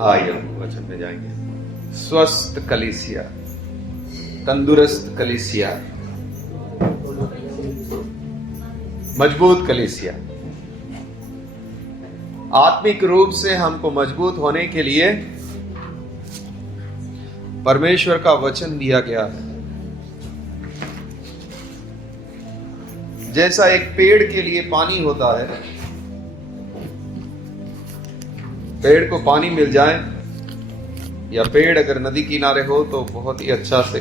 आइए वचन में जाएंगे। स्वस्थ कलीसिया, तंदुरुस्त कलीसिया, मजबूत कलीसिया। आत्मिक रूप से हमको मजबूत होने के लिए परमेश्वर का वचन दिया गया है। जैसा एक पेड़ के लिए पानी होता है, पेड़ को पानी मिल जाए या पेड़ अगर नदी किनारे हो तो बहुत ही अच्छा से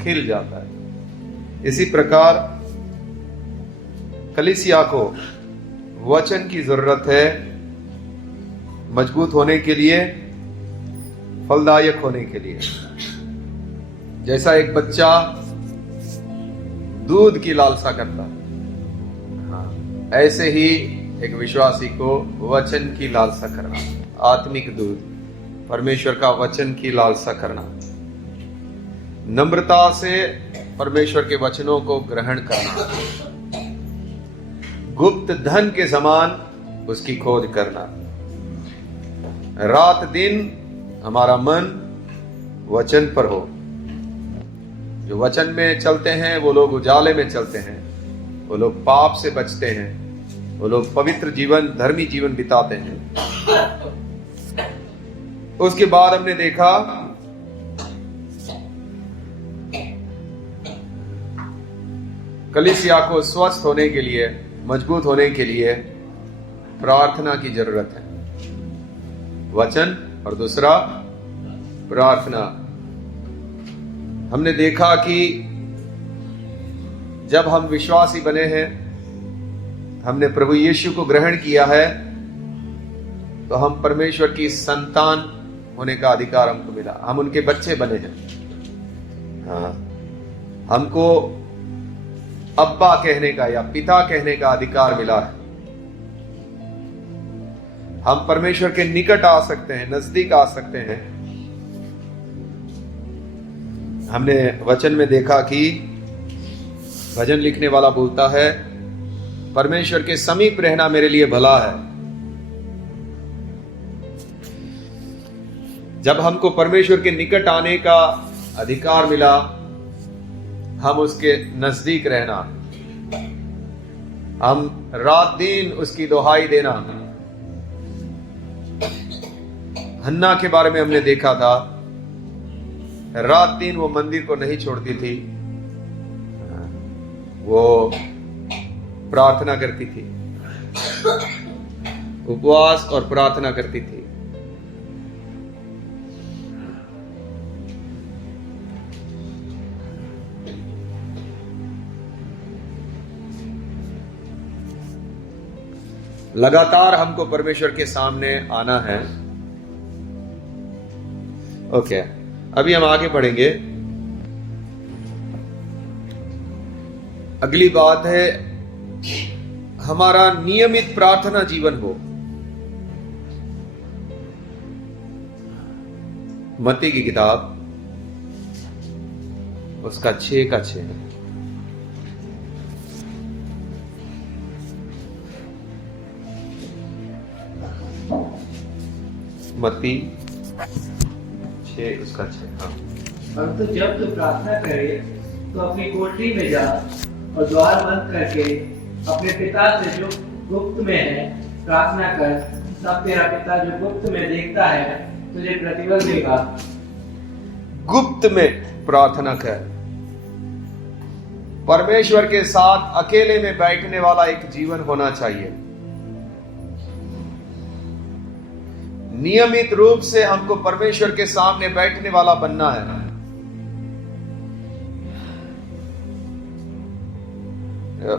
खिल जाता है। इसी प्रकार कलीसिया को वचन की जरूरत है मजबूत होने के लिए, फलदायक होने के लिए। जैसा एक बच्चा दूध की लालसा करता है, ऐसे ही एक विश्वासी को वचन की लालसा करना, आत्मिक दूध, परमेश्वर का वचन की लालसा करना, नम्रता से परमेश्वर के वचनों को ग्रहण करना, गुप्त धन के समान उसकी खोज करना। रात दिन हमारा मन वचन पर हो। जो वचन में चलते हैं वो लोग उजाले में चलते हैं, वो लोग पाप से बचते हैं, वो लोग पवित्र जीवन, धर्मी जीवन बिताते हैं। उसके बाद हमने देखा कलीसिया को स्वस्थ होने के लिए, मजबूत होने के लिए प्रार्थना की जरूरत है। वचन और दूसरा प्रार्थना। हमने देखा कि जब हम विश्वासी बने हैं, हमने प्रभु यीशु को ग्रहण किया है, तो हम परमेश्वर की संतान होने का अधिकार हमको मिला। हम उनके बच्चे बने हैं। हाँ, हमको अब्बा कहने का या पिता कहने का अधिकार मिला है। हम परमेश्वर के निकट आ सकते हैं, नजदीक आ सकते हैं। हमने वचन में देखा कि भजन लिखने वाला बोलता है, परमेश्वर के समीप रहना मेरे लिए भला है। जब हमको परमेश्वर के निकट आने का अधिकार मिला, हम उसके नजदीक रहना, हम रात दिन उसकी दुहाई देना। हन्ना के बारे में हमने देखा था, रात दिन वो मंदिर को नहीं छोड़ती थी, वो प्रार्थना करती थी, उपवास और प्रार्थना करती थी। लगातार हमको परमेश्वर के सामने आना है। ओके, अभी हम आगे बढ़ेंगे। अगली बात है, हमारा नियमित प्रार्थना जीवन हो। मत्ती की किताब उसका 6:6। मत्ती 6:6। हाँ, परंतु जब तू प्रार्थना करे तो अपनी कोठरी में जा और द्वार बंद करके अपने पिता से जो गुप्त में है प्रार्थना कर, तब तेरा पिता जो गुप्त में देखता है तुझे प्रतिफल देगा। गुप्त में प्रार्थना कर। परमेश्वर के साथ अकेले में बैठने वाला एक जीवन होना चाहिए। नियमित रूप से हमको परमेश्वर के सामने बैठने वाला बनना है।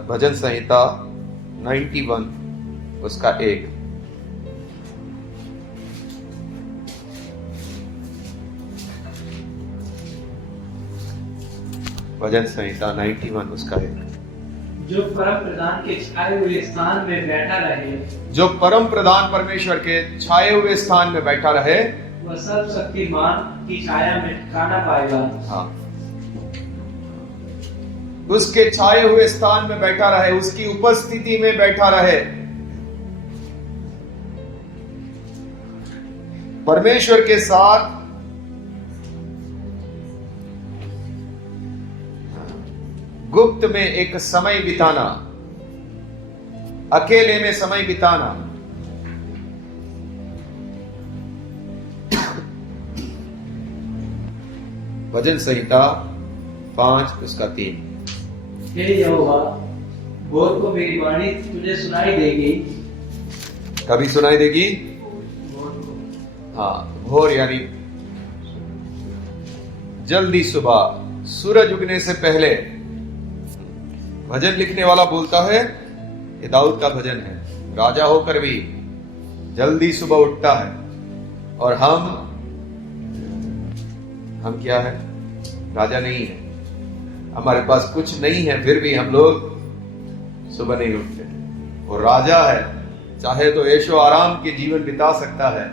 भजन संहिता 91 उसका 1। भजन संहिता 91 उसका 1। जो परम प्रधान के छाए हुए स्थान में बैठा रहे, जो परम प्रधान परमेश्वर के छाए हुए स्थान में बैठा रहे, वह सर्वशक्तिमान की छाया में ठिकाना पाएगा। हाँ, उसके छाए हुए स्थान में बैठा रहे, उसकी उपस्थिति में बैठा रहे। परमेश्वर के साथ गुप्त में एक समय बिताना, अकेले में समय बिताना, भजन संहिता 5:3। हे यहोवा, भोर को मेरी वाणी तुझे सुनाई देगी। कभी सुनाई देगी? भोर को। हाँ, भोर यानी जल्दी सुबह, सूरज उगने से पहले। भजन लिखने वाला बोलता है, ये दाऊद का भजन है, राजा होकर भी जल्दी सुबह उठता है। और हम क्या है? राजा नहीं है, हमारे पास कुछ नहीं है, फिर भी हम लोग सुबह नहीं उठते। वो राजा है, चाहे तो ऐशो आराम के जीवन बिता सकता है,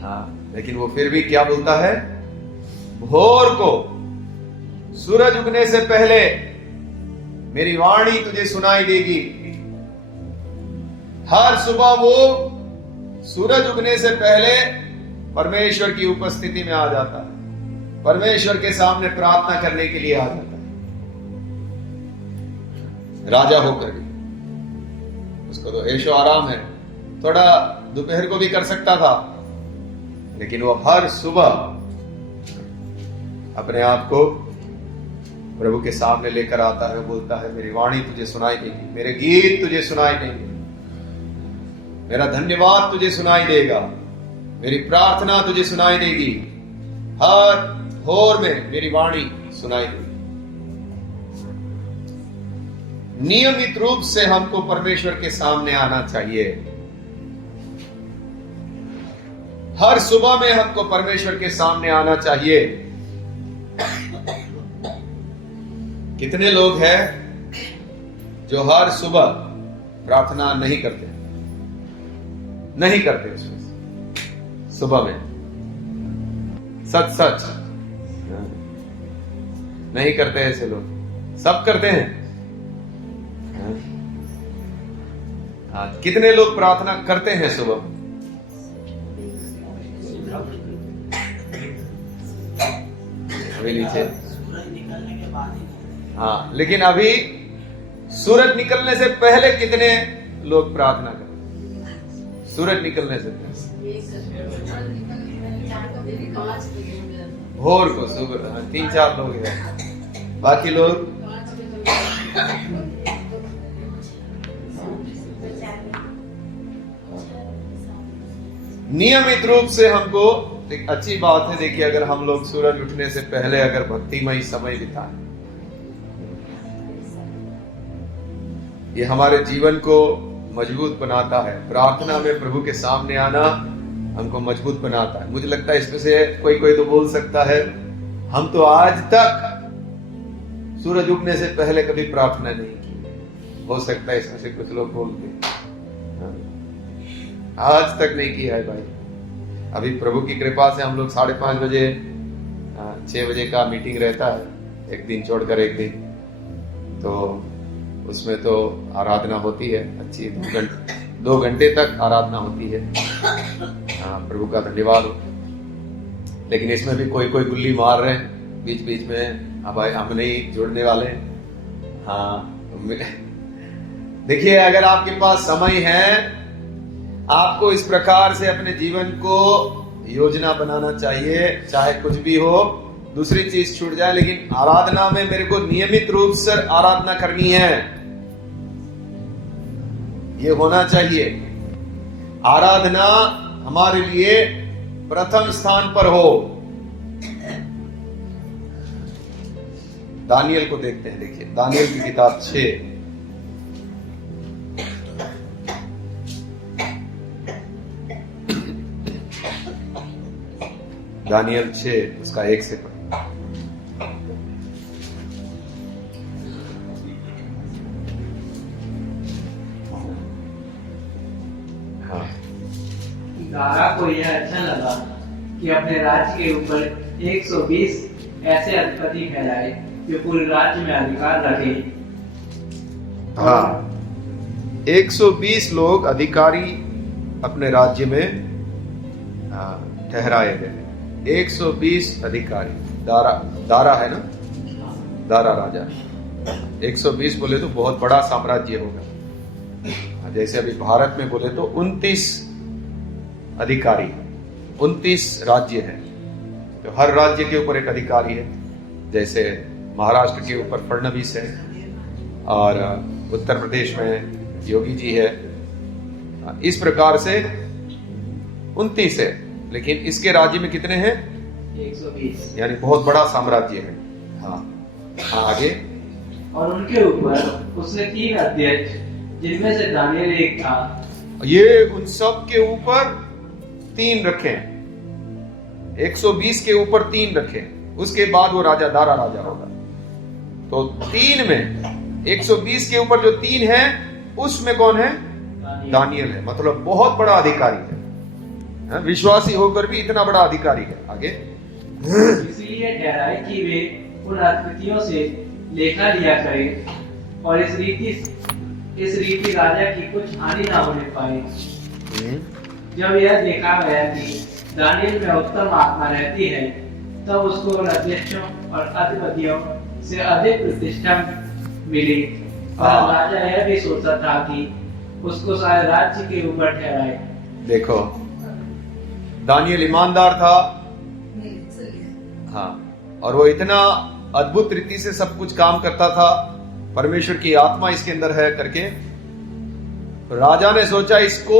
हाँ, लेकिन वो फिर भी क्या बोलता है? भोर को, सूरज उगने से पहले मेरी वाणी तुझे सुनाई देगी। हर सुबह वो सूरज उगने से पहले परमेश्वर की उपस्थिति में आ जाता है, परमेश्वर के सामने प्रार्थना करने के लिए आ जाता है, राजा होकर भी। उसको तो ऐशो आराम है, थोड़ा दोपहर को भी कर सकता था, लेकिन वो हर सुबह अपने आप को प्रभु के सामने लेकर आता है, बोलता है मेरी वाणी तुझे सुनाई देगी, मेरे गीत तुझे सुनाई देंगे, मेरा धन्यवाद तुझे सुनाई देगा, मेरी प्रार्थना तुझे सुनाई देगी। हर भोर में मेरी वाणी सुनाई देगी। नियमित रूप से हमको परमेश्वर के सामने आना चाहिए। हर सुबह में हमको परमेश्वर के सामने आना चाहिए। कितने लोग हैं जो हर सुबह प्रार्थना नहीं करते? नहीं करते सुबह में, सच नहीं करते ऐसे लोग। सब करते हैं। हाँ, कितने लोग प्रार्थना करते हैं सुबह? अभी नीचे, हाँ, लेकिन अभी सूरज निकलने से पहले कितने लोग प्रार्थना करते? सूरज निकलने से पहले, भोर को, सुबह 3-4 लोग हैं, बाकी लोग नियमित रूप से हमको एक अच्छी बात है। देखिए, अगर हम लोग सूरज उठने से पहले अगर भक्तिमय समय बिताएं, ये हमारे जीवन को मजबूत बनाता है। प्रार्थना में प्रभु के सामने आना हमको मजबूत बनाता है। मुझे लगता है इसमें से कोई तो बोल सकता है, हम तो आज तक सूरज उगने से पहले कभी प्रार्थना नहीं की। हो सकता है इसमें से कुछ लोग बोलते, आज तक नहीं किया है भाई। अभी प्रभु की कृपा से हम लोग 5:30 बजे 6 बजे का मीटिंग रहता है, एक दिन छोड़कर एक दिन, तो उसमें तो आराधना होती है अच्छी, 2 घंटे तक आराधना होती है। प्रभु का धन्यवाद हो। लेकिन इसमें भी कोई गुल्ली मार रहे हैं बीच बीच में, अब भाई हम नहीं जुड़ने वाले। हाँ, देखिए, अगर आपके पास समय है, आपको इस प्रकार से अपने जीवन को योजना बनाना चाहिए। चाहे कुछ भी हो, दूसरी चीज छूट जाए, लेकिन आराधना में मेरे को नियमित रूप से आराधना करनी है, ये होना चाहिए। आराधना हमारे लिए प्रथम स्थान पर हो। दानियल को देखते हैं। देखिए, दानियल की किताब 6, दानियल 6 उसका 1 से पढ़ें। हाँ, दारा को यह अच्छा लगा कि अपने राज्य के ऊपर 120 ऐसे अधिपति फैलाए जो पूरे राज्य में अधिकार रखे। हाँ, 120 लोग अधिकारी अपने राज्य में ठहराए गए 120 अधिकारी। दारा है ना, दारा राजा 120 बोले तो बहुत बड़ा साम्राज्य होगा। जैसे अभी भारत में बोले तो 29 अधिकारी, 29 राज्य है, तो हर राज्य के ऊपर एक अधिकारी है। जैसे महाराष्ट्र के ऊपर फडणवीस है और उत्तर प्रदेश में योगी जी है। इस प्रकार से 29 है, लेकिन इसके राज्य में कितने हैं? 120, यानी बहुत बड़ा साम्राज्य है। हाँ आगे। और उनके ऊपर उसने 3 अध्यक्ष, जिनमें से दानियल एक था। ये उन सब के ऊपर 3 रखे, 120 के ऊपर 3 रखे, उसके बाद वो राजा दारा राजा होगा। तो 3 में 120 के ऊपर जो 3 है उसमें कौन है? दानियल है। मतलब बहुत बड़ा अधिकारी है, विश्वासी होकर भी इतना बड़ा अधिकारी है। आगे। इसलिए ठहराए कि वे उन अधिपतियों से लेखा लिया करें और इस रीति राजा की कुछ हानि ना होने पाए। जब यह देखा गया कि दानियल में उत्तम आत्मा रहती है, तब उसको उन अध्यक्षों और अधिपतियों से अधिक प्रतिष्ठा मिली। और राजा यह भी सोचता था कि उसको सारे राज्य के ऊपर ठहराए। देखो, दानियल ईमानदार था, हाँ, और वो इतना अद्भुत रीति से सब कुछ काम करता था, परमेश्वर की आत्मा इसके अंदर है करके राजा ने सोचा इसको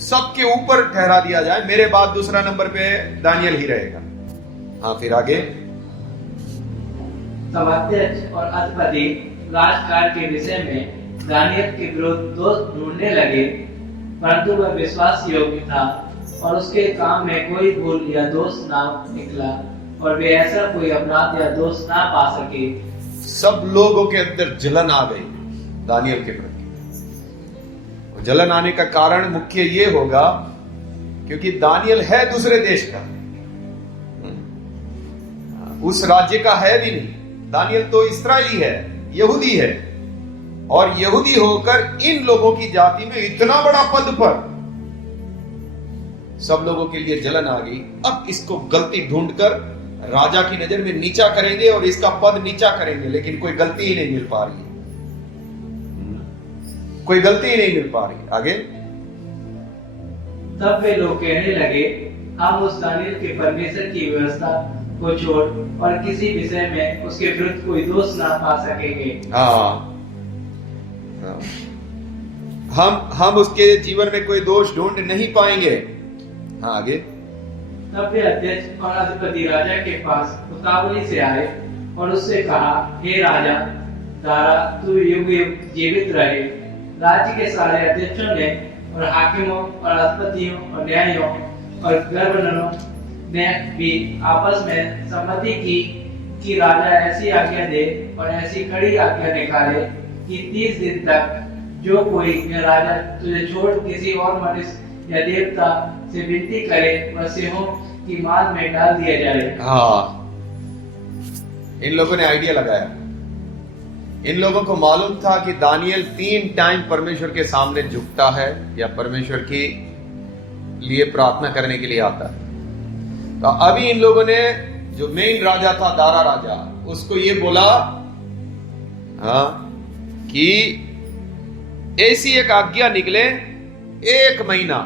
सबके ऊपर ठहरा दिया जाए, मेरे बाद दूसरा नंबर पे दानियल ही रहेगा। हाँ, फिर आगे। तब अध्यक्ष और अधिपति राजकार्य के विषय में दानियल के विरुद्ध दोष ढूंढने लगे, परंतु वह विश्वास योग्य था और उसके काम में कोई भूल या दोष ना निकला, और वे ऐसा कोई अपराध या दोष ना पा सके। सब लोगों के अंदर जलन आ गई दानियल के प्रति। जलन आने का कारण मुख्य ये होगा क्योंकि दानियल है दूसरे देश का, उस राज्य का है भी नहीं। दानियल तो इस्राएली है, यहूदी है, और यहूदी होकर इन लोगों की जाति में इतना बड़ा पद पर सब लोगों के लिए जलन आ गई। अब इसको गलती ढूंढकर राजा की नजर में नीचा करेंगे और इसका पद नीचा करेंगे, लेकिन कोई गलती ही नहीं मिल पा रही है, कोई गलती ही नहीं मिल पा रही। आगे। तब वे लोग कहने लगे, हम उस दानियल के परमेश्वर की व्यवस्था को छोड़ और किसी विषय में उसके विरुद्ध कोई दोष ना पा सकेंगे। हम उसके जीवन में कोई दोष ढूंढ नहीं पाएंगे। हाँ, आगे। तब वे अध्यक्ष और अधिपति राजा के पास उतावली से आए और उससे कहा, हे राजा दारा, तू युग युग जीवित रहे। राज्य के सारे अध्यक्षों ने और हाकिमों और अधिपतियों और न्यायियों और गवर्नरों ने भी आपस में सम्मति की कि राजा ऐसी आज्ञा दे और ऐसी कड़ी आज्ञा निकाले कि 30 दिन तक जो कोई राजा तुझे छोड़ किसी और मनुष्य या देवता से विनती करे वह सिंहों की मार में डाल दिया जाए। हाँ, इन लोगों ने आइडिया लगाया। इन लोगों को मालूम था कि दानियल 3 टाइम परमेश्वर के सामने झुकता है या परमेश्वर के लिए प्रार्थना करने के लिए आता है। तो अभी इन लोगों ने, जो मेन राजा था दारा राजा, उसको ये बोला कि ऐसी एक आज्ञा निकले, 1 महीना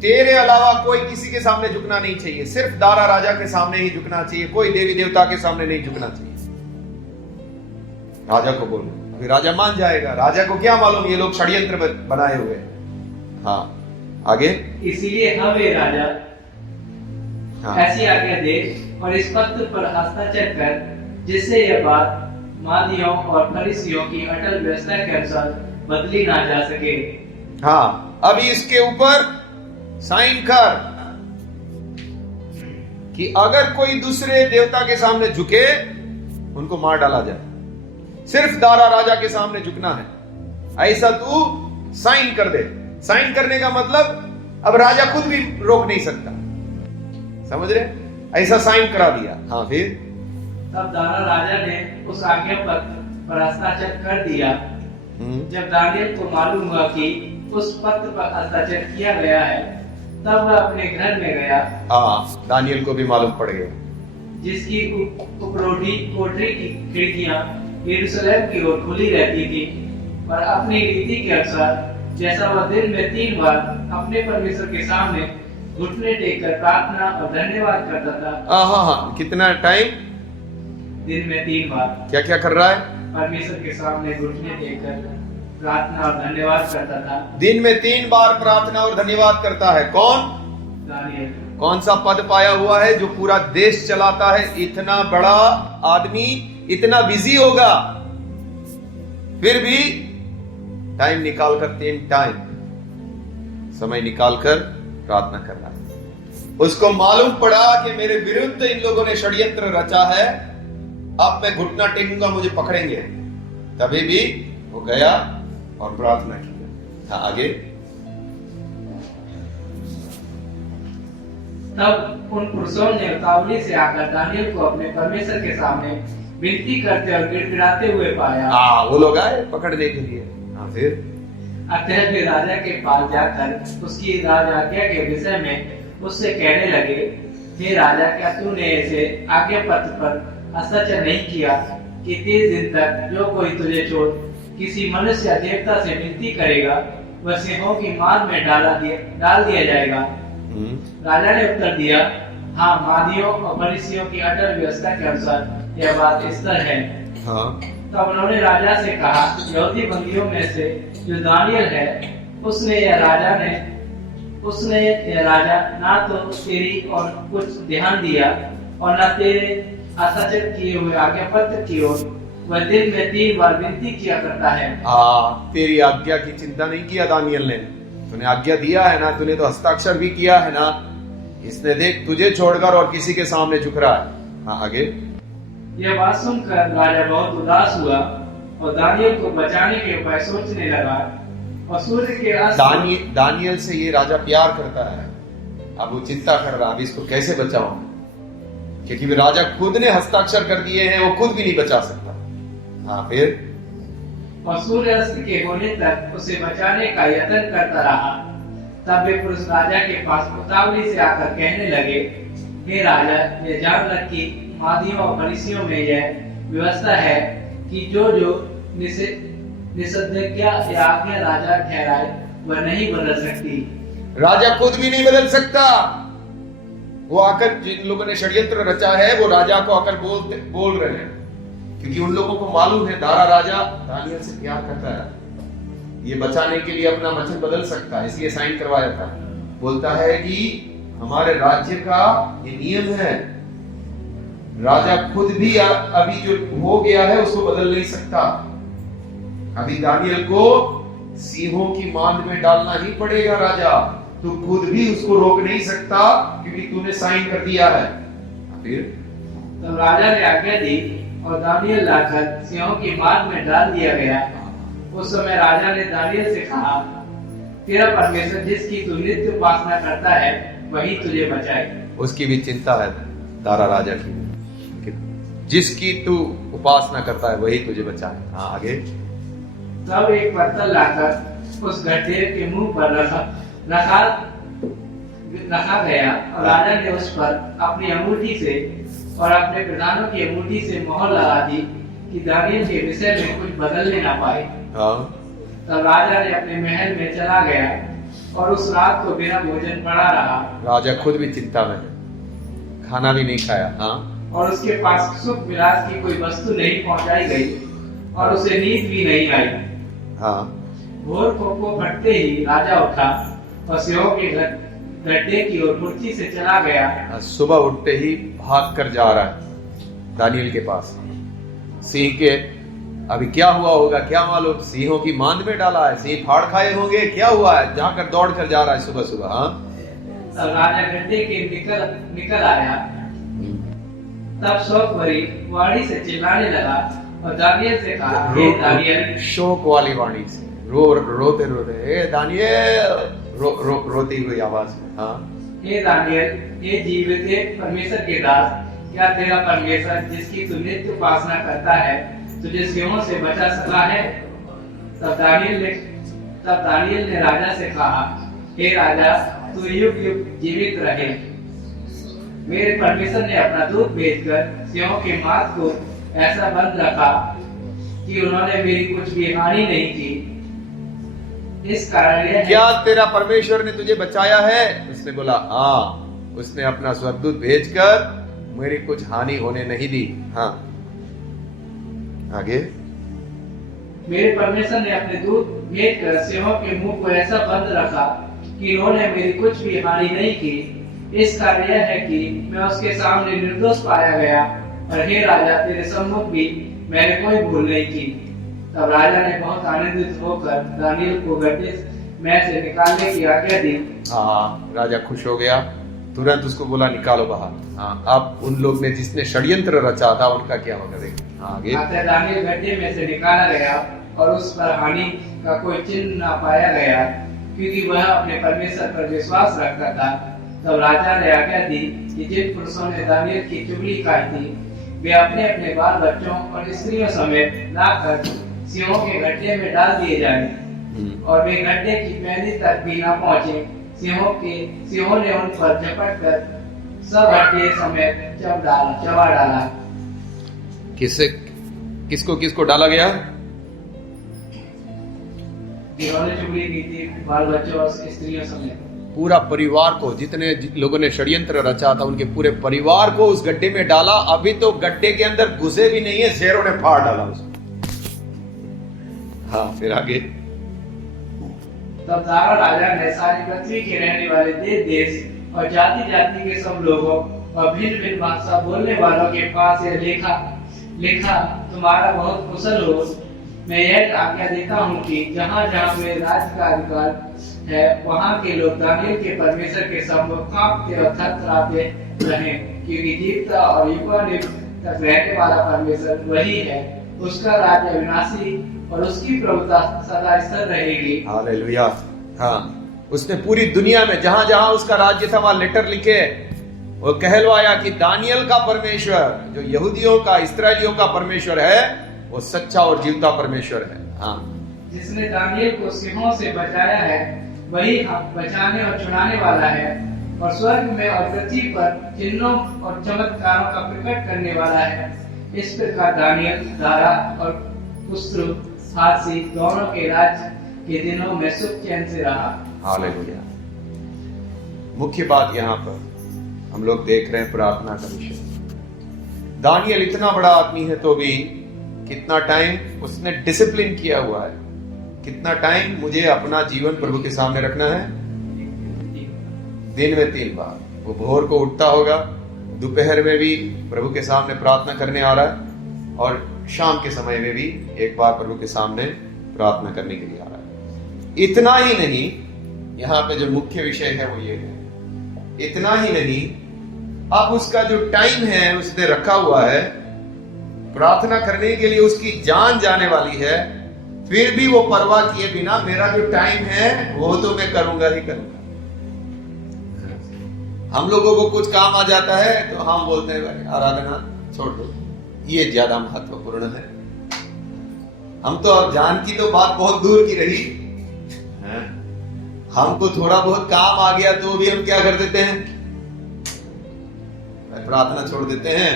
तेरे अलावा कोई किसी के सामने झुकना नहीं चाहिए, सिर्फ दारा राजा के सामने ही झुकना चाहिए, कोई देवी देवता के सामने नहीं झुकना चाहिए। राजा को बोलो, अभी राजा मान जाएगा। राजा को क्या मालूम ये लोग षड्यंत्र बनाए हुए। हाँ, आगे। इसीलिए हमें राजा ऐसी आज्ञा दे और इस पत्र पर हस्ताक्षर कर, जिससे यह बात मादियों और फरीसियों की अटल व्यवस्था के अनुसार बदली ना जा सके। हाँ, अभी इसके ऊपर साइन कर कि अगर कोई दूसरे देवता के सामने झुके उनको मार डाला जाए, सिर्फ दारा राजा के सामने झुकना है, ऐसा तू साइन कर दे। साइन करने का मतलब अब राजा खुद भी रोक नहीं सकता, समझ रहे? ऐसा साइन करा दिया। हाँ, फिर तब दारा राजा ने उस आज्ञा पत्र पर हस्ताक्षर कर दिया। जब दानियल को मालूम हुआ कि उस पत्र पर हस्ताक्षर किया गया है, तब वह अपने घर में गया, हाँ, दानियल को भी मालूम पड़ गया। जिसकी उपरोटी कोठरी की खिड़कियां यरूशलेम की ओर खुली रहती थी, और अपनी रीति के अनुसार जैसा वह दिन में 3 बार अपने परमेश्वर के सामने घुटने टेककर प्रार्थना और धन्यवाद करता था। हाँ हाँ, कितना टाइम? दिन में 3 बार क्या क्या कर रहा है? परमेश्वर के सामने घुटने टेककर प्रार्थना और धन्यवाद करता था। दिन में 3 बार प्रार्थना और धन्यवाद करता है। कौन? दानियल। कौन सा पद पाया हुआ है जो पूरा देश चलाता है? इतना बड़ा आदमी इतना बिजी होगा, फिर भी टाइम निकालकर 3 टाइम समय निकालकर प्रार्थना कर रहा है। उसको मालूम पड़ा कि मेरे विरुद्ध इन लोगों ने षड्यंत्र रचा है, अब मैं घुटना टेकूंगा, मुझे पकड़ेंगे। तभी भी वो गया और प्रार्थना किया। हाँ, आगे। तब उन पुरुषों ने उतावली से आकर दानियल को अपने परमेश्वर के सामने विनती करते और गिड़गिड़ाते हुए पाया। हाँ, वो लोग आए पकड़ने के लिए। हाँ, फिर अतः वे राजा के पास जाकर उसकी राज आज्ञा के विषय में उससे कहने लगे, हे राजा, क्या तूने ऐसे आज्ञा पत्र पर हस्ताक्षर नहीं किया कि 30 दिन तक जो कोई तुझे छोड़ किसी मनुष्य या देवता से विनती करेगा वह सिंहों की मार में डाल दिया जाएगा? राजा ने उत्तर दिया, हाँ, मादियों और मनुष्यों की अटल व्यवस्था के अनुसार यह बात स्थिर है। हाँ। तब उन्होंने राजा से कहा, यहूदी बंदियों में से जो दानियल है, उसने यह राजा ना तो तेरी और कुछ ध्यान दिया और न तेरे हस्ताक्षर किए हुए आज्ञा पत्र की ओर वह दिन में 3 बार विनती किया करता है। तेरी आज्ञा की चिंता नहीं किया दानियल ने। तूने आज्ञा दिया है ना, तूने तो हस्ताक्षर भी किया है ना। इसने देख तुझे छोड़कर और किसी के सामने झुक रहा है। हाँ, आगे। यह बात सुनकर राजा बहुत उदास हुआ और दानियल को बचाने के उपाय सोचने लगा। और सूर्य के दानियल से ये राजा प्यार करता है। अब वो चिंता कर रहा, अब इसको कैसे बचाऊं, क्योंकि वे राजा खुद ने हस्ताक्षर कर दिए हैं, वो खुद भी नहीं बचा सकता। हाँ, फिर और सूर्यास्त के होने तक उसे बचाने का यत्न करता रहा। तब वे पुरुष राजा के पास उतावली से आकर कहने लगे, हे राजा, ये जान रख कि मादियों और फरीसियों में यह व्यवस्था है कि जो निषेधाज्ञा या आज्ञा राजा ठहराए वह नहीं बदल सकती। राजा खुद भी नहीं बदल सकता। वो आकर, जिन लोगों ने षड्यंत्र रचा है, वो राजा को आकर बोल रहे हैं, क्योंकि उन लोगों को मालूम है दारा राजा दानियल से प्यार करता है, ये बचाने के लिए अपना वचन बदल सकता है, इसलिए साइन करवाया था। बोलता है कि हमारे राज्य का ये नियम है, राजा खुद भी अभी जो हो गया है उसको बदल नहीं सकता। अभी दानियल को सिंहों की मांद में डालना ही पड़ेगा राजा, तू खुद भी उसको रोक नहीं सकता क्योंकि तूने साइन कर दिया है। फिर तो राजा ने आज्ञा दी और दानियल लाकर सिंहों की मांद में डाल दिया गया। उस समय राजा ने दानियल से कहा, तेरा परमेश्वर जिसकी तू नित्य उपासना करता है वही तुझे बचाए। उसकी भी चिंता है दारा राजा की, जिसकी तू उपासना करता है वही तुझे बचाए। हाँ, आगे। तब एक पत्थर लाकर उस गड्ढे के मुंह पर रखा गया और राजा ने उस पर अपनी अंगूठी से और अपने प्रधानों की अंगूठी से मोहर लगा दी कि दानियल के विषय में कुछ बदलने ना पाए। तब राजा ने अपने महल में चला गया और उस रात को बिना भोजन पड़ा रहा। राजा खुद भी चिंता में है, खाना भी नहीं खाया। हाँ। और उसके पास सुख विलास की कोई वस्तु नहीं पहुंचाई गई और उसे नींद भी नहीं आई। हाँ। भोर को फटते ही राजा उठा और सिंहों के गड्ढे की ओर फुर्ती से चला गया। सुबह उठते ही भाग कर जा रहा है दानियल के पास। सिंह के अभी क्या हुआ होगा क्या मालूम, सिंहों की मांद में डाला है, सिंह फाड़ खाए होंगे, क्या हुआ है, जाकर दौड़ कर जा रहा है सुबह सुबह। हाँ। तब राजा गड्ढे के निकल आया। तब शोक भरी वाणी से चिल्लाने लगा और दानियल से कहा, हे दानियल, शोक वाली वाणी से रोते हे दानियल, रोती हुई आवाज में। हाँ। हे दानियल, हे जीवित दास के दास, क्या तेरा परमेश्वर जिसकी तू नित्य उपासना करता है तुझे सिंहों से बचा सका है? तब दानियल ने राजा से कहा, हे राजा, तू युग युग जीवित रहे। मेरे परमेश्वर ने अपना दूत भेजकर सिंहों के मांस को ऐसा बंद रखा कि उन्होंने मेरी कुछ भी हानि नहीं की। इस कारण यह क्या तेरा परमेश्वर ने तुझे बचाया है? उसने बोला हाँ, उसने अपना स्वर्गदूत भेजकर मेरी कुछ हानि होने नहीं दी। हाँ, आगे। मेरे परमेश्वर ने अपने दूत भेजकर सिंहों के मुंह को ऐसा बंद रखा कि उन्होंने मेरी कुछ भी हानि नहीं की। इस कारण यह है कि मैं उसके सामने निर्दोष पाया गया, और हे राजा, तेरे सम्मुख भी मैंने कोई भूल नहीं की। तब राजा ने बहुत आनंदित होकर दानियल को गड्ढे में से निकालने की आज्ञा दी। हाँ, राजा खुश हो गया, तुरंत उसको बोला निकालो बाहर। हाँ, अब उन लोग ने जिसने षड्यंत्र रचा था उनका क्या होगा देखो। हाँ, आगे। अतः दानियल गड्ढे में से निकाला गया और उस पर हानि का कोई चिन्ह न पाया गया, क्योंकि वह अपने परमेश्वर पर विश्वास रखता था। तब राजा ने आज्ञा दी कि जिन पुरुषों ने दानियल की चुगली काटी थी, वे अपने अपने बाल बच्चों और स्त्रियों समेत लाकर सिंहों के गड्ढे में डाल दिए जाए, और वे गड्ढे की पैनी तक भी न पहुंचे। सिंहों ने उन पर झपट कर सब गड्ढे समेत चबा डाला। किसको किसको डाला गया? जिन्होंने चुगली की थी, बाल बच्चों और स्त्रियों समेत पूरा परिवार को, जितने लोगों ने षड्यंत्र रचा था उनके पूरे परिवार को उस गड्ढे में डाला। अभी तो गड्ढे के अंदर घुसे भी नहीं है, शेरों ने फाड़ डाला उसको। हाँ, फिर आगे। तब दारा राजा ने सारी पृथ्वी के रहने वाले देश देश और जाति जाति के सब लोगों और भिन्न भिन्न भाषा बोलने वालों के पास यह लिखा तुम्हारा बहुत कुशल हो। मैं यह आज्ञा देता हूँ कि जहाँ जहाँ मेरे राज्य का अधिकार है, वहाँ के लोग दानियल के परमेश्वर के सम्मुख कांपते और थरथराते रहें, क्योंकि जीवता और युगानुयुग तक रहने वाला परमेश्वर वही है। उसका राज्य अविनाशी और उसकी प्रभुता सदा स्थिर रहेगी। हालेलुया। हाँ, उसने पूरी दुनिया में जहां जहां उसका राज्य था वहां लेटर लिखे, वो कहलवाया कि दानियल का परमेश्वर, जो यहूदियों का, इस्राएलियों का परमेश्वर है, वो सच्चा और जीवता परमेश्वर है। हाँ, जिसने दानियल को सिंहों से बचाया है, वही बचाने और छुड़ाने वाला है, और स्वर्ग में और पृथ्वी पर चिन्हों और चमत्कारों का प्रकट करने वाला है। इस प्रकार दानियल, दारा और पुस्त्रु हासी दोनों के राज्य के दिनों में सुख चैन से रहा। हालेलुया। मुख्य बात यहाँ पर हम लोग देख रहे हैं प्रार्थना का विषय। दानियल इतना बड़ा आदमी है तो भी कितना टाइम उसने डिसिप्लिन किया हुआ है। कितना टाइम मुझे अपना जीवन प्रभु के सामने रखना है? दिन में 3 बार। वो भोर को उठता होगा, दोपहर में भी प्रभु के सामने प्रार्थना करने आ रहा है, और शाम के समय में भी एक बार प्रभु के सामने प्रार्थना करने के लिए आ रहा है। इतना ही नहीं, यहाँ पे जो मुख्य विषय है वो ये है, इतना ही नहीं, अब उसका जो टाइम है उसने रखा हुआ है प्रार्थना करने के लिए, उसकी जान जाने वाली है, फिर भी वो परवाह किए बिना मेरा जो टाइम है वो तो मैं करूंगा ही करूंगा। हम लोगों को कुछ काम आ जाता है तो हम बोलते हैं भाई आराधना छोड़ दो, ये ज्यादा महत्वपूर्ण है। हम तो अब जान की तो बात बहुत दूर की रही, हमको थोड़ा बहुत काम आ गया तो भी हम क्या कर देते हैं? प्रार्थना छोड़ देते हैं,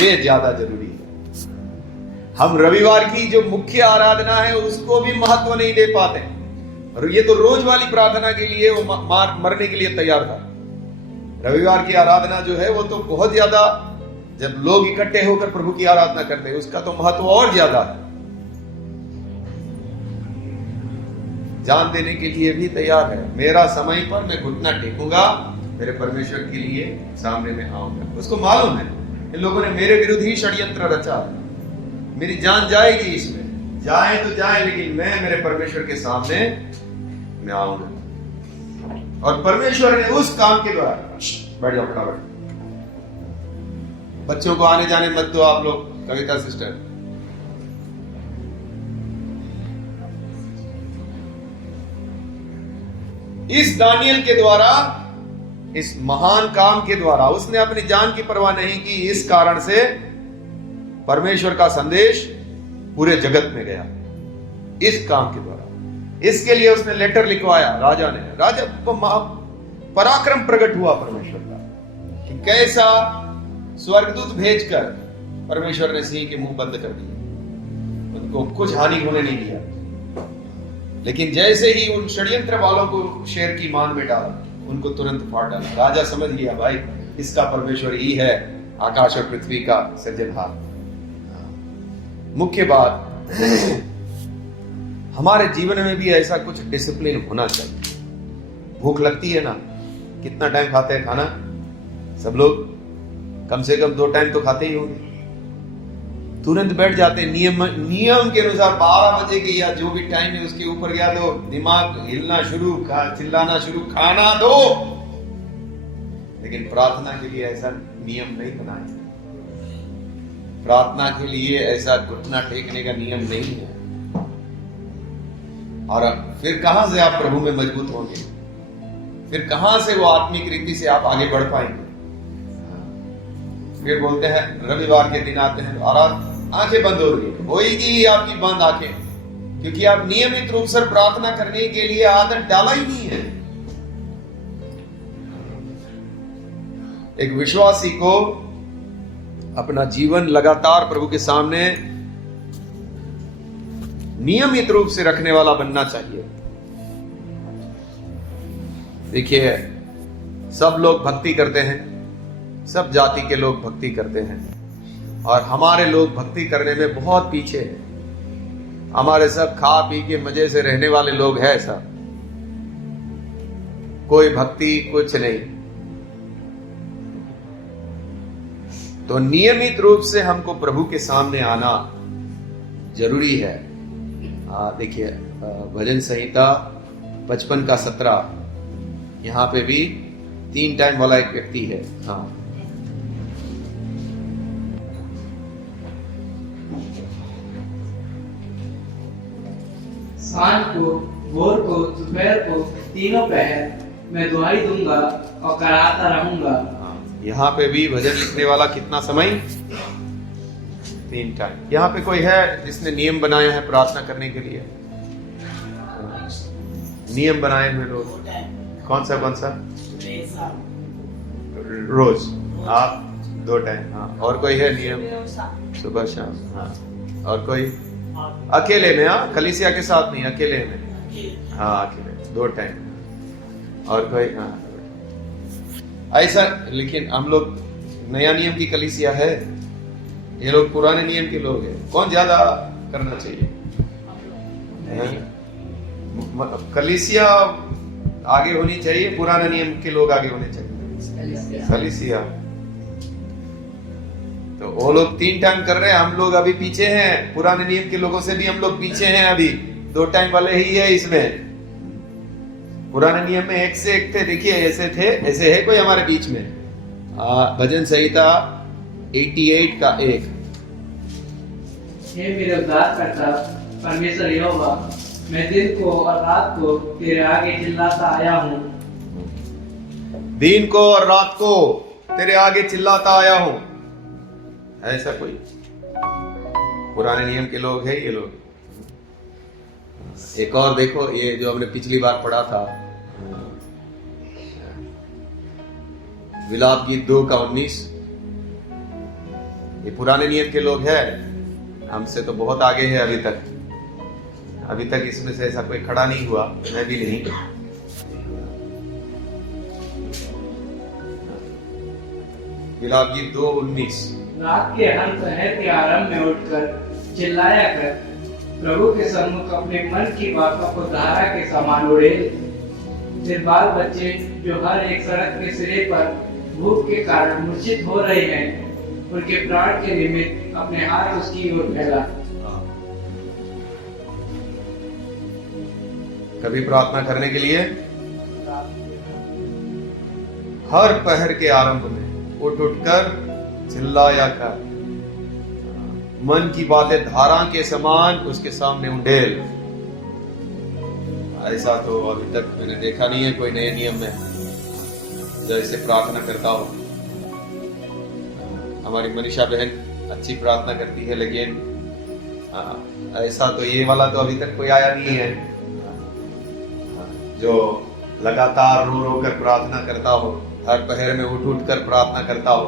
ये ज्यादा जरूरी है। हम रविवार की जो मुख्य आराधना है उसको भी महत्व नहीं दे पाते, और ये तो रोज वाली प्रार्थना के लिए वो मरने के लिए तैयार था। रविवार की आराधना जो है वो तो बहुत ज्यादा, जब लोग इकट्ठे होकर प्रभु की आराधना करते हैं उसका तो महत्व और ज्यादा है। जान देने के लिए भी तैयार है, मेरा समय पर मैं घुटना टेकूंगा, मेरे परमेश्वर के लिए सामने में आऊंगा। उसको मालूम है इन लोगों ने मेरे विरुद्ध ही षड्यंत्र रचा, मेरी जान जाएगी इसमें, जाए तो जाए, लेकिन मैं मेरे परमेश्वर के सामने मैं आऊंगा। और परमेश्वर ने उस काम के द्वारा, बैठ जाओ फटाफट, बच्चों को आने जाने मत दो आप लोग, कविता सिस्टर। इस दानियल के द्वारा, इस महान काम के द्वारा उसने अपनी जान की परवाह नहीं की। इस कारण से परमेश्वर का संदेश पूरे जगत में गया इस काम के द्वारा। इसके लिए उसने लेटर लिखवाया राजा ने। राजा को पराक्रम प्रकट हुआ परमेश्वर का कि कैसा स्वर्गदूत भेजकर परमेश्वर ने सिंह के मुंह बंद कर दिए, उनको कुछ हानि होने नहीं दिया। लेकिन जैसे ही उन षड्यंत्र वालों को शेर की मान में डाला, उनको तुरंत फाड़ डाला। राजा समझ गया भाई इसका परमेश्वर ही है आकाश और पृथ्वी का सृजनहार। मुख्य बात, हमारे जीवन में भी ऐसा कुछ डिसिप्लिन होना चाहिए। भूख लगती है ना, कितना टाइम खाते हैं खाना? सब लोग कम से कम 2 टाइम तो खाते ही होंगे। तुरंत बैठ जाते हैं नियम के अनुसार 12 बजे के या जो भी टाइम है उसके ऊपर गया तो दिमाग हिलना शुरू, चिल्लाना शुरू, खाना दो। लेकिन प्रार्थना के लिए ऐसा नियम नहीं बनाया। प्रार्थना के लिए ऐसा घुटना टेकने का नियम नहीं है। और फिर कहां से आप प्रभु में मजबूत होंगे? फिर कहां से वो आत्मिक रीति से आप आगे बढ़ पाएंगे? फिर बोलते हैं रविवार के दिन आते हैं और आंखें बंद हो रही होगी आपकी बंद आंखें, क्योंकि आप नियमित रूप से प्रार्थना करने के लिए आदत डाला ही नहीं है। एक विश्वासी को अपना जीवन लगातार प्रभु के सामने नियमित रूप से रखने वाला बनना चाहिए। देखिए, सब लोग भक्ति करते हैं, सब जाति के लोग भक्ति करते हैं, और हमारे लोग भक्ति करने में बहुत पीछे हैं। हमारे सब खा पी के मजे से रहने वाले लोग हैं सब, कोई भक्ति कुछ नहीं। तो नियमित रूप से हमको प्रभु के सामने आना जरूरी है। देखिए, भजन संहिता 55 का 17, यहां पे भी 3 टाइम वाला एक व्यक्ति है। हाँ, सांझ को, भोर को, दोपहर को, तीनों पहर मैं दुहाई दूंगा और कराता रहूंगा। यहाँ पे भी भजन लिखने वाला कितना समय? 3 टाइम। यहाँ पे कोई है जिसने नियम बनाए हैं प्रार्थना करने के लिए? नियम बनाए हुए लोग कौन सा रोज? आप 2 टाइम। हाँ, और कोई है नियम? सुबह शाम। हाँ, और कोई? अकेले में? हाँ, कलीसिया के साथ नहीं, अकेले में। हाँ, अकेले 2 टाइम। और कोई? हाँ, ऐसा। लेकिन हम लोग नया नियम की कलीसिया है, ये लोग पुराने नियम के लोग हैं। कौन ज्यादा करना चाहिए? कलीसिया आगे होनी चाहिए, पुराने नियम के लोग आगे होने चाहिए? कलीसिया। तो वो लोग 3 टाइम कर रहे हैं, हम लोग अभी पीछे हैं। पुराने नियम के लोगों से भी हम लोग पीछे हैं, अभी 2 टाइम वाले ही है इसमें। पुराने नियम में 1 से 1 थे। देखिए, ऐसे थे, ऐसे है कोई हमारे बीच में? भजन संहिता 88 का 1। हे मेरे उद्धारकर्ता परमेश्वर यहोवा, मैं दिन को और रात को तेरे आगे चिल्लाता आया हूँ। दिन को और रात को तेरे आगे चिल्लाता आया हूँ। ऐसा कोई? पुराने नियम के लोग हैं ये लोग। एक और देखो, ये जो हमने पिछली बार पढ़ा था, विलाप गीत 2 का 19। ये पुराने नियम के लोग हैं, हमसे तो बहुत आगे है अभी तक इसमें से ऐसा कोई खड़ा नहीं हुआ, मैं भी नहीं। विलाप गीत 2:19। रात के हर पहर के आरंभ में उठकर चिल्लाया कर, प्रभु के सम्मुख अपने मन की बातों को धारा के समान उड़ेल। फिर बाल बच्चे जो हर एक सड़क के सिरे पर भूख के कारण मूर्छित हो रहे हैं, उनके प्राण के निमित्त अपने हाथ उसकी ओर फैला। कभी प्रार्थना करने के लिए हर पहर के आरंभ में उठकर चिल्लाया कर, मन की बातें धारा के समान उसके सामने उंडेल। ऐसा तो अभी तक मैंने देखा नहीं है कोई नए नियम में जो ऐसे प्रार्थना करता हो। हमारी मनीषा बहन अच्छी प्रार्थना करती है, लेकिन ऐसा तो ये वाला तो अभी तक कोई आया नहीं है जो लगातार रो रो कर प्रार्थना करता हो, हर पहर में उठ उठ कर प्रार्थना करता हो,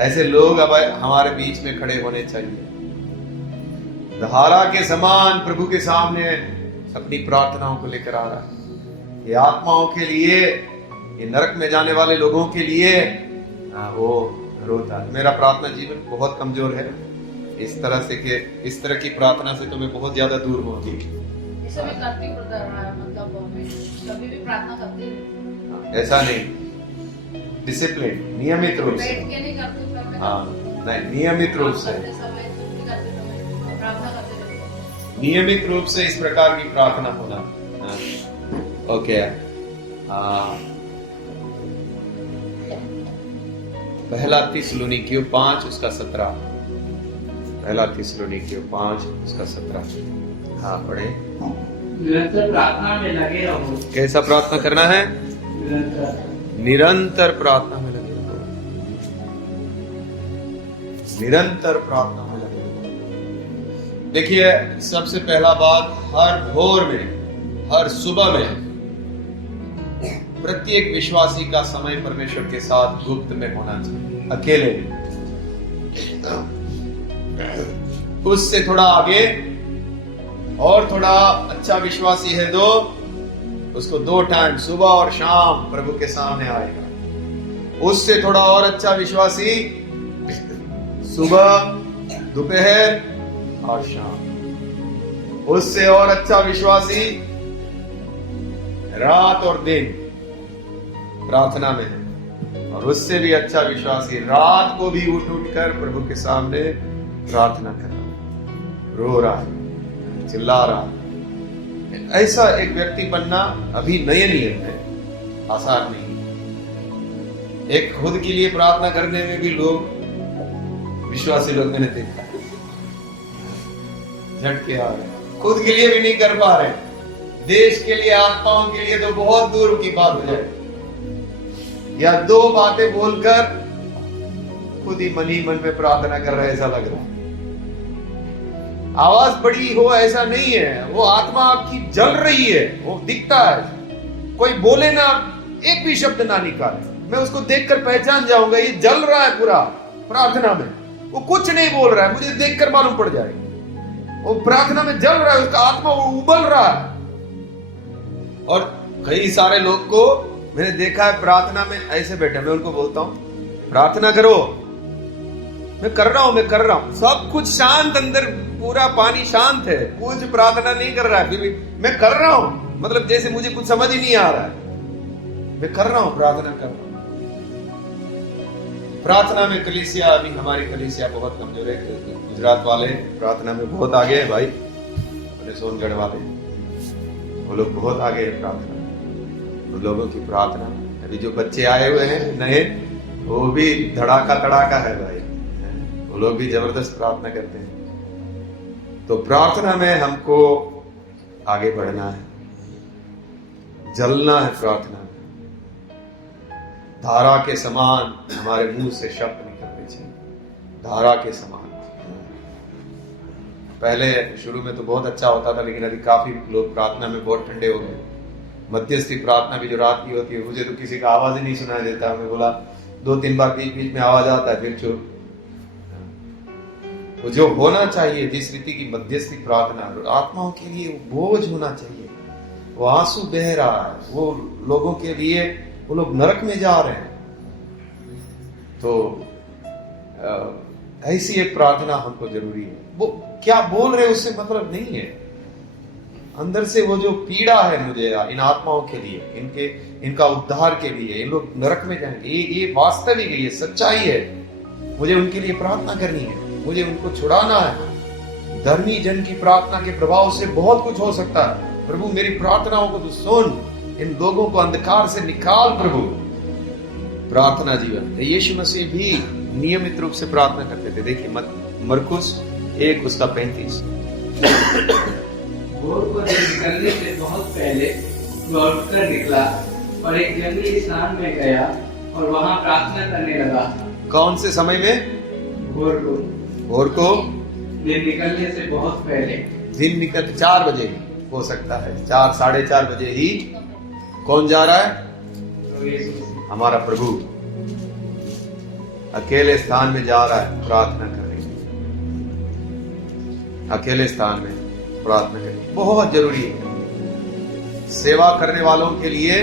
ऐसे लोग अब हमारे बीच में खड़े होने चाहिए। धारा के समान प्रभु के सामने अपनी प्रार्थनाओं को लेकर आ रहा है। ये आत्माओं के लिए, ये नरक में जाने वाले लोगों के लिए वो रोता है। मेरा प्रार्थना जीवन बहुत कमजोर है, इस तरह से कि इस तरह की प्रार्थना से तो मैं बहुत ज्यादा दूर होगी। कभी भी प्रार्थना करते हैं, ऐसा नहीं, डिसिप्लिन, नियमित रूप से। हाँ नहीं, नियमित रूप से, नियमित रूप से इस प्रकार की प्रार्थना होना। ओके, पहला थिस्सलुनीकियों 5 उसका 17। पहला थिस्सलुनीकियों 5 उसका 17। हाँ पढ़े। निरंतर प्रार्थना में लगे रहो। कैसा प्रार्थना करना है? निरंतर प्रार्थना में लगे रहो। निरंतर प्रार्थना में लगे रहो। देखिए, सबसे पहला बात, हर भोर में, हर सुबह में प्रत्येक विश्वासी का समय परमेश्वर के साथ गुप्त में होना चाहिए, अकेले। उससे थोड़ा आगे और थोड़ा अच्छा विश्वासी है तो उसको 2 टाइम सुबह और शाम प्रभु के सामने आएगा। उससे थोड़ा और अच्छा विश्वासी सुबह, दोपहर और शाम। उससे और अच्छा विश्वासी रात और दिन प्रार्थना में है। और उससे भी अच्छा विश्वासी रात को भी उठ उठ कर प्रभु के सामने प्रार्थना कर रहा है, रो रहा है, चिल्ला रहा है। ऐसा एक व्यक्ति बनना अभी नए नियम है, आसान नहीं। एक खुद के लिए प्रार्थना करने में भी लोग, विश्वासी लोग मैंने देखा है, झटके आ रहे, खुद के लिए भी नहीं कर पा रहे, देश के लिए, आत्माओं के लिए तो बहुत दूर की बात हो जाए। या 2 बातें बोलकर खुद ही मन में प्रार्थना कर रहे, ऐसा लग रहा है। आवाज बड़ी हो ऐसा नहीं है, वो आत्मा आपकी जल रही है, वो दिखता है। कोई बोले ना, एक भी शब्द ना निकाले, मैं उसको देखकर पहचान जाऊंगा ये जल रहा है पूरा प्रार्थना में। वो कुछ नहीं बोल रहा है, मुझे देखकर मालूम पड़ जाएगा वो प्रार्थना में जल रहा है, उसका आत्मा वो उबल रहा है। और कई सारे लोग को मैंने देखा है प्रार्थना में ऐसे बैठे, मैं उनको बोलता हूं प्रार्थना करो, मैं कर रहा हूं, सब कुछ शांत, अंदर पूरा पानी शांत है, कुछ प्रार्थना नहीं कर रहा है, फिर भी मैं कर रहा हूं, मतलब जैसे मुझे कुछ समझ ही नहीं आ रहा है, मैं कर रहा हूं, प्रार्थना कर रहा हूं। प्रार्थना में कलीसिया, अभी हमारी कलीसिया बहुत कमजोर है। गुजरात वाले प्रार्थना में बहुत आगे है भाई, और सोनगढ़ वाले, वो लोग बहुत आगे है प्रार्थना। उन लोगों की प्रार्थना, अभी जो बच्चे आए हुए हैं नए, वो भी धड़ाका तड़ाका है भाई, वो लोग भी जबरदस्त प्रार्थना करते हैं। तो प्रार्थना में हमको आगे बढ़ना है, जलना है प्रार्थना में। धारा के समान हमारे मुंह से शब्द निकलने चाहिए, धारा के समान। पहले शुरू में तो बहुत अच्छा होता था, लेकिन अभी काफी लोग प्रार्थना में बहुत ठंडे हो गए। मध्यस्थी प्रार्थना भी जो रात की होती है, मुझे तो किसी का आवाज ही नहीं सुनाई देता। मैं बोला 2-3 बार बीच बीच में आवाज आता है, फिर चुप। तो जो होना चाहिए, जिस रीति की मध्यस्थी प्रार्थना, आत्माओं के लिए वो बोझ होना चाहिए, वो आंसू बह रहा है, वो लोगों के लिए, वो लोग नरक में जा रहे हैं। तो ऐसी एक प्रार्थना हमको जरूरी है। वो क्या बोल रहे उससे मतलब नहीं है, अंदर से वो जो पीड़ा है मुझे इन आत्माओं के लिए, इनका उद्धार के लिए, इन लोग नरक में जाएंगे, ये वास्तविक है, ये सच्चाई है। मुझे उनके लिए प्रार्थना करनी है, मुझे उनको छुड़ाना है। धर्मी जन की प्रार्थना के प्रभाव से बहुत कुछ हो सकता है। प्रभु मेरी प्रार्थनाओं को तो सुन, इन लोगों को अंधकार से निकाल प्रभु। प्रार्थना जीवन, यीशु मसीह भी नियमित रूप से प्रार्थना करते थे। देखिए मरकुस 1 उसका 35। भोर को निकलने से बहुत पहले लौटकर निकला और एक जंगली स्थान में गया और वहां प्रार्थना करने लगा। कौन से समय में? भोर को दिन निकलने से बहुत पहले। दिन निकल 4 बजे हो सकता है, 4 साढ़े 4 बजे ही कौन जा रहा है? प्रभु यीशु मसीह। हमारा प्रभु अकेले स्थान में जा रहा है प्रार्थना करने के लिए। अकेले स्थान में प्रार्थना करनी बहुत जरूरी है। सेवा करने वालों के लिए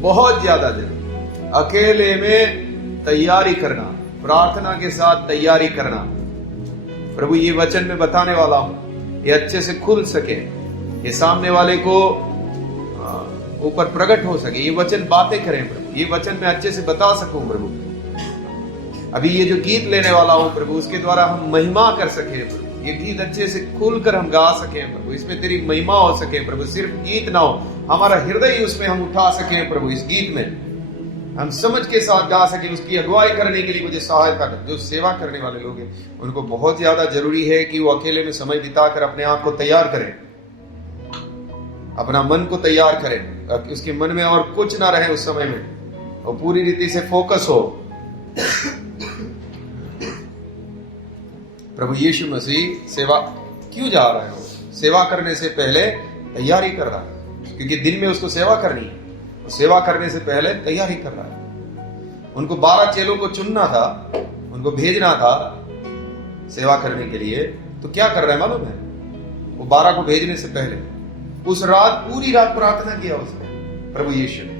बहुत ज्यादा जरूरी। अकेले में तैयारी करना, प्रार्थना के साथ तैयारी करना। प्रभु ये वचन में बताने वाला हूं, ये अच्छे से खुल सके, ये सामने वाले को ऊपर प्रकट हो सके, ये वचन बातें करें प्रभु, ये वचन मैं अच्छे से बता सकूं प्रभु। अभी ये जो गीत लेने वाला हूं प्रभु, उसके द्वारा हम महिमा कर सके प्रभु। ये गीत अच्छे से खुलकर हम गा सके प्रभु, इसमें तेरी महिमा हो सके प्रभु। सिर्फ गीत ना हो, हमारा हृदय उसमें हम उठा सके प्रभु। इस गीत में हम समझ के साथ गा सके। उसकी अगुवाई करने के लिए मुझे सहायता कर। जो सेवा करने वाले लोग हैं उनको बहुत ज्यादा जरूरी है कि वो अकेले में समय बिताकर अपने आप को तैयार करें, अपना मन को तैयार करें, उसके मन में और कुछ ना रहे उस समय में, और पूरी रीति से फोकस हो। प्रभु यीशु मसीह सेवा क्यों जा रहा है? वो सेवा करने से पहले तैयारी कर रहा है, क्योंकि दिन में उसको सेवा करनी है। वो सेवा करने से पहले तैयारी कर रहा है। उनको 12 चेलों को चुनना था, उनको भेजना था सेवा करने के लिए। तो क्या कर रहा है मालूम है? वो 12 को भेजने से पहले उस रात पूरी रात प्रार्थना किया उसने, प्रभु यीशु ने।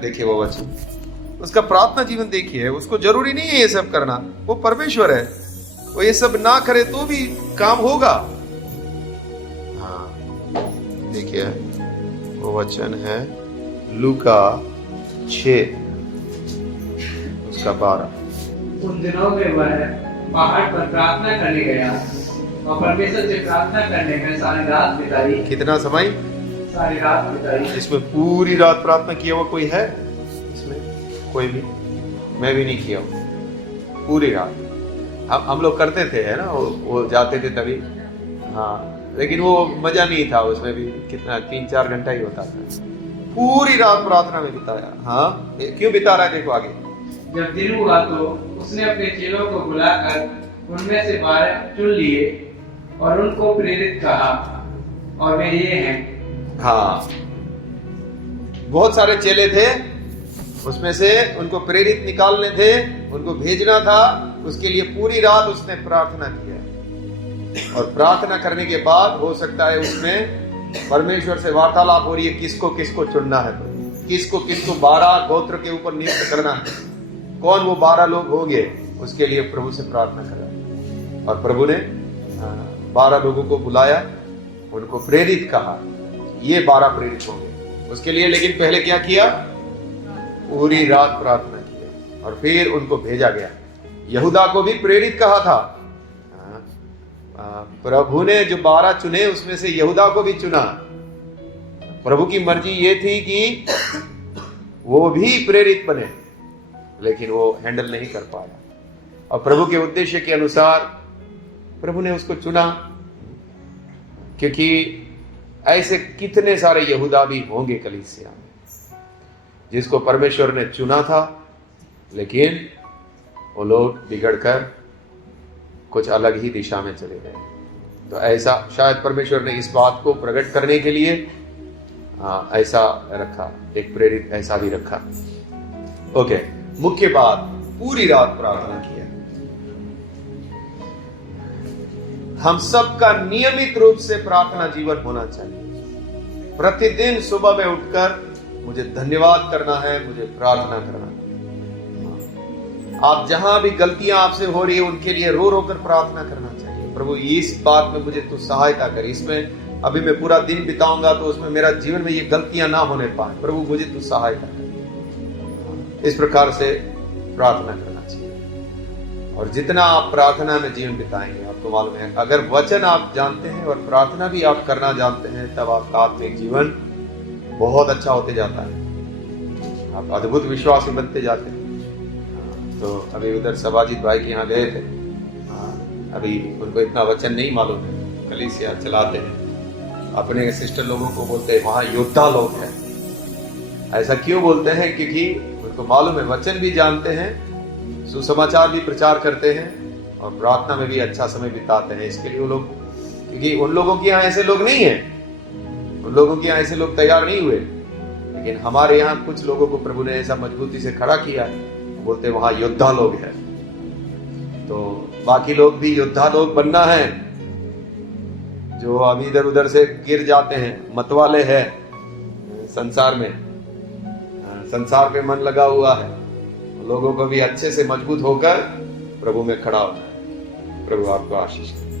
देखिए वो वचन, उसका प्रार्थना जीवन देखिए। उसको जरूरी नहीं है ये सब करना, वो परमेश्वर है, वो ये सब ना करे तो भी काम होगा। हाँ देखिए वो वचन है लूका 6 उसका 12। उन दिनों में वह पहाड़ पर प्रार्थना करने गया और परमेश्वर से प्रार्थना करने में सारी रात बिताई। कितना समय? सारी रात बिताई। इसमें पूरी रात प्रार्थना किया हुआ कोई है इसमें? कोई भी? मैं भी नहीं किया हूँ पूरी रात। हम लोग करते थे है ना, वो जाते थे तभी। हाँ लेकिन वो मजा नहीं था उसमें भी। कितना 3-4 घंटा ही होता था। पूरी रात प्रार्थना में बिताया। हाँ क्यों बिता रहा है देखो आगे। जब दिन हुआ तो उसने अपने चेलों को बुलाकर उनमें से 12 चुन लिए और उनको प्रेरित कहा, और वे ये हैं। हाँ बहुत सारे चेले थे, उसमें से उनको प्रेरित निकालने थे, उनको भेजना था। उसके लिए पूरी रात उसने प्रार्थना किया, और प्रार्थना करने के बाद हो सकता है उसमें परमेश्वर से वार्तालाप हो रही है, किसको किसको चुनना है, किसको किसको 12 गोत्र के ऊपर नियुक्त करना है, कौन वो 12 लोग होंगे, उसके लिए प्रभु से प्रार्थना करा। और प्रभु ने 12 लोगों को बुलाया, उनको प्रेरित कहा, ये 12 प्रेरित होंगे उसके लिए। लेकिन पहले क्या किया? पूरी रात प्रार्थना किया, और फिर उनको भेजा गया। यहूदा को भी प्रेरित कहा था। प्रभु ने जो 12 चुने उसमें से यहूदा को भी चुना। प्रभु की मर्जी ये थी कि वो भी प्रेरित बने, लेकिन वो हैंडल नहीं कर पाया। और प्रभु के उद्देश्य के अनुसार प्रभु ने उसको चुना, क्योंकि ऐसे कितने सारे यहूदा भी होंगे कलीसिया में जिसको परमेश्वर ने चुना था, लेकिन वो लोग बिगड़कर कुछ अलग ही दिशा में चले गए। तो ऐसा शायद परमेश्वर ने इस बात को प्रकट करने के लिए ऐसा रखा, एक प्रेरित ऐसा भी रखा। ओके, मुख्य बात, पूरी रात प्रार्थना किया। हम सबका नियमित रूप से प्रार्थना जीवन होना चाहिए। प्रतिदिन सुबह में उठकर मुझे धन्यवाद करना है, मुझे प्रार्थना करना है। आप जहां भी गलतियां आपसे हो रही है उनके लिए रो रो कर प्रार्थना करना चाहिए। प्रभु इस बात में मुझे तू सहायता कर, इसमें अभी मैं पूरा दिन बिताऊंगा तो उसमें मेरा जीवन में ये गलतियां ना होने पाए, प्रभु मुझे तू सहायता कर। इस प्रकार से प्रार्थना करना चाहिए। और जितना आप प्रार्थना में जीवन बिताएंगे, आपको मालूम है अगर वचन आप जानते हैं और प्रार्थना भी आप करना जानते हैं, तब आपका आत्मिक जीवन बहुत अच्छा होते जाता है, आप अद्भुत विश्वासी बनते जाते हैं। तो अभी उधर सबाजीत भाई के यहाँ गए थे, अभी उनको इतना वचन नहीं मालूम है, कलीसिया चलाते हैं, अपने सिस्टर लोगों को बोलते हैं वहाँ योद्धा लोग हैं। ऐसा क्यों बोलते हैं? क्योंकि उनको मालूम है, वचन भी जानते हैं, सुसमाचार भी प्रचार करते हैं, और प्रार्थना में भी अच्छा समय बिताते हैं। इसके लिए वो लोग, क्योंकि उन लोगों के यहाँ ऐसे लोग नहीं है, उन लोगों के यहाँ ऐसे लोग तैयार नहीं हुए, लेकिन हमारे यहाँ कुछ लोगों को प्रभु ने ऐसा मजबूती से खड़ा किया है, बोलते वहां योद्धा लोग हैं। तो बाकी लोग भी योद्धा लोग बनना है, जो अभी इधर उधर से गिर जाते हैं, मतवाले हैं संसार में, संसार पे मन लगा हुआ है, लोगों को भी अच्छे से मजबूत होकर प्रभु में खड़ा होना है। प्रभु आपको आशीष दे।